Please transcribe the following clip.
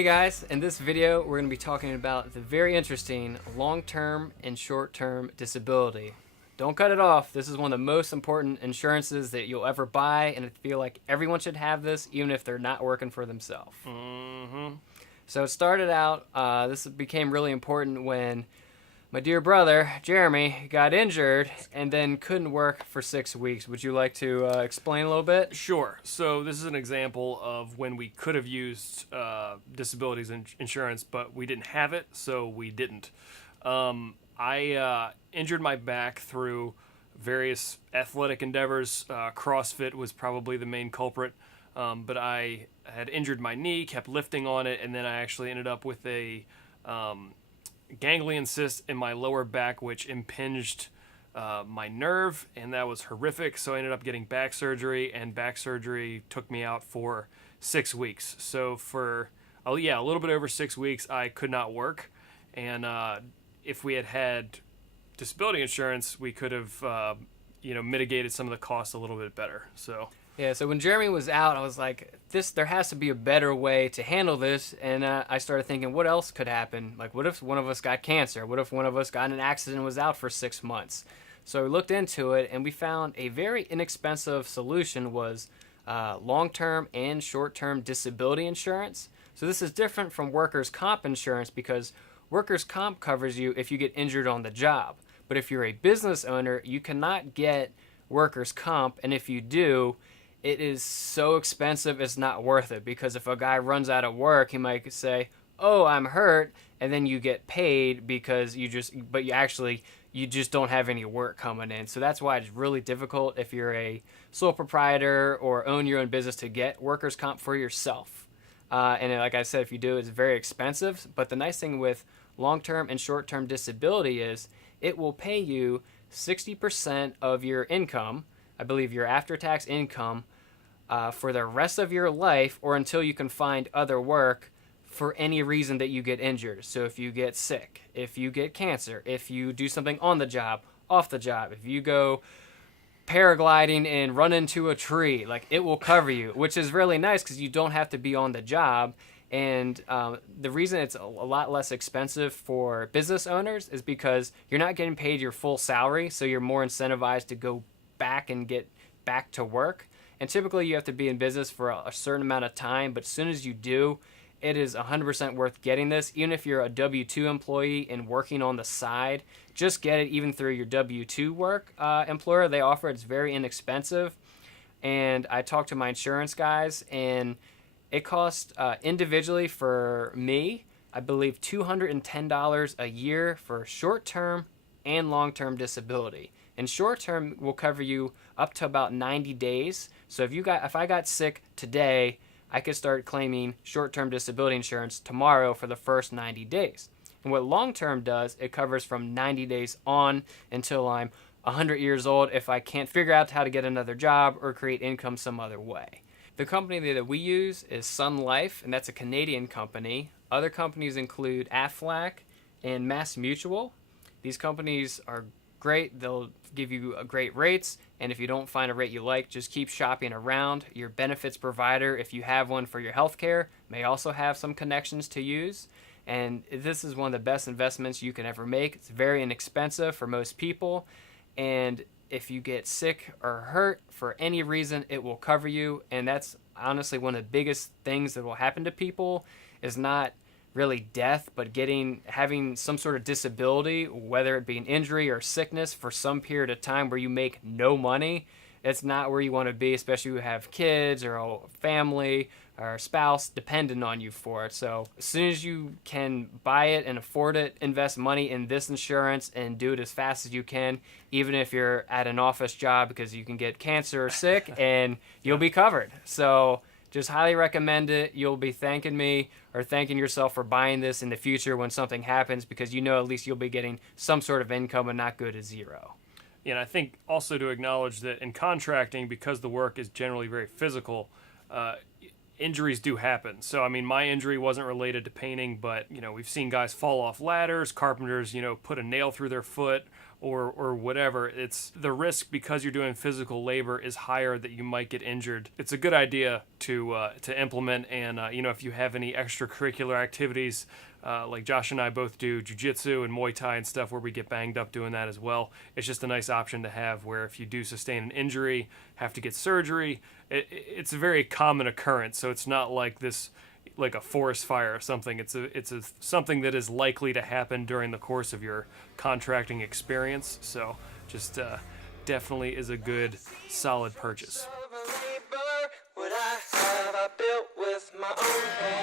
Hey guys, in this video we're going to be talking about the very interesting long-term and short-term disability. Don't cut it off. This is one of the most important insurances that you'll ever buy, and I feel like everyone should have this even if they're not working for themselves. So it started out, this became really important when my dear brother, Jeremy, got injured and then couldn't work for 6 weeks. Would you like to explain a little bit? Sure. So this is an example of when we could have used disability insurance, but we didn't have it, so we didn't. I injured my back through various athletic endeavors. CrossFit was probably the main culprit, but I had injured my knee, kept lifting on it, and then I actually ended up with a ganglion cyst in my lower back, which impinged my nerve, and that was horrific. So I ended up getting back surgery, and back surgery took me out for 6 weeks. So for a little bit over 6 weeks, I could not work. And if we had had disability insurance, we could have mitigated some of the costs a little bit better. So when Jeremy was out, I was like, there has to be a better way to handle this. And I started thinking, what else could happen? Like, what if one of us got cancer? What if one of us got in an accident and was out for 6 months? So we looked into it, and we found a very inexpensive solution was long-term and short-term disability insurance. So this is different from workers' comp insurance because workers' comp covers you if you get injured on the job. But if you're a business owner, you cannot get workers' comp, and if you do, it is so expensive it's not worth it, because if a guy runs out of work, he might say, oh, I'm hurt, and then you get paid because you just don't have any work coming in. So that's why it's really difficult if you're a sole proprietor or own your own business to get workers' comp for yourself. And like I said, if you do, it's very expensive. But the nice thing with long-term and short-term disability is it will pay you 60% of your income, I believe your after-tax income, for the rest of your life or until you can find other work for any reason that you get injured. So if you get sick, if you get cancer, if you do something on the job, off the job, if you go paragliding and run into a tree, like, it will cover you, which is really nice because you don't have to be on the job. And the reason it's a lot less expensive for business owners is because you're not getting paid your full salary, so you're more incentivized to go back and get back to work. And typically you have to be in business for a certain amount of time, but as soon as you do, it is 100% worth getting this. Even if you're a W-2 employee and working on the side, just get it even through your W-2 work employer. They offer it. It's very inexpensive. And I talked to my insurance guys, and it cost individually for me, I believe, $210 a year for short-term and long-term disability. And short-term will cover you up to about 90 days. So if I got sick today, I could start claiming short-term disability insurance tomorrow for the first 90 days. And what long-term does, it covers from 90 days on until I'm 100 years old if I can't figure out how to get another job or create income some other way. The company that we use is Sun Life, and that's a Canadian company. Other companies include Aflac and Mass Mutual. These companies are great. They'll give you great rates, and if you don't find a rate you like, just keep shopping around. Your benefits provider, if you have one for your healthcare, may also have some connections to use. And this is one of the best investments you can ever make. It's very inexpensive for most people, and if you get sick or hurt for any reason, it will cover you. And that's honestly one of the biggest things that will happen to people, is not really death, but having some sort of disability, whether it be an injury or sickness for some period of time where you make no money. It's not where you want to be, especially if you have kids or a family or a spouse dependent on you for it. So as soon as you can buy it and afford it, invest money in this insurance and do it as fast as you can, even if you're at an office job, because you can get cancer or sick and you'll be covered. So just highly recommend it. You'll be thanking me or thanking yourself for buying this in the future when something happens, because you know at least you'll be getting some sort of income and not go to zero. Yeah, and I think also to acknowledge that in contracting, because the work is generally very physical, injuries do happen. So, I mean, my injury wasn't related to painting, but, we've seen guys fall off ladders, carpenters, put a nail through their foot, or whatever. It's the risk because you're doing physical labor is higher that you might get injured. It's a good idea to implement, and if you have any extracurricular activities, like Josh and I both do jiu-jitsu and Muay Thai and stuff where we get banged up doing that as well. It's just a nice option to have where if you do sustain an injury, have to get surgery, it's a very common occurrence. So it's not like this, like a forest fire or something. It's something that is likely to happen during the course of your contracting experience. So just definitely is a good, solid purchase. What I have, I built with my own hands.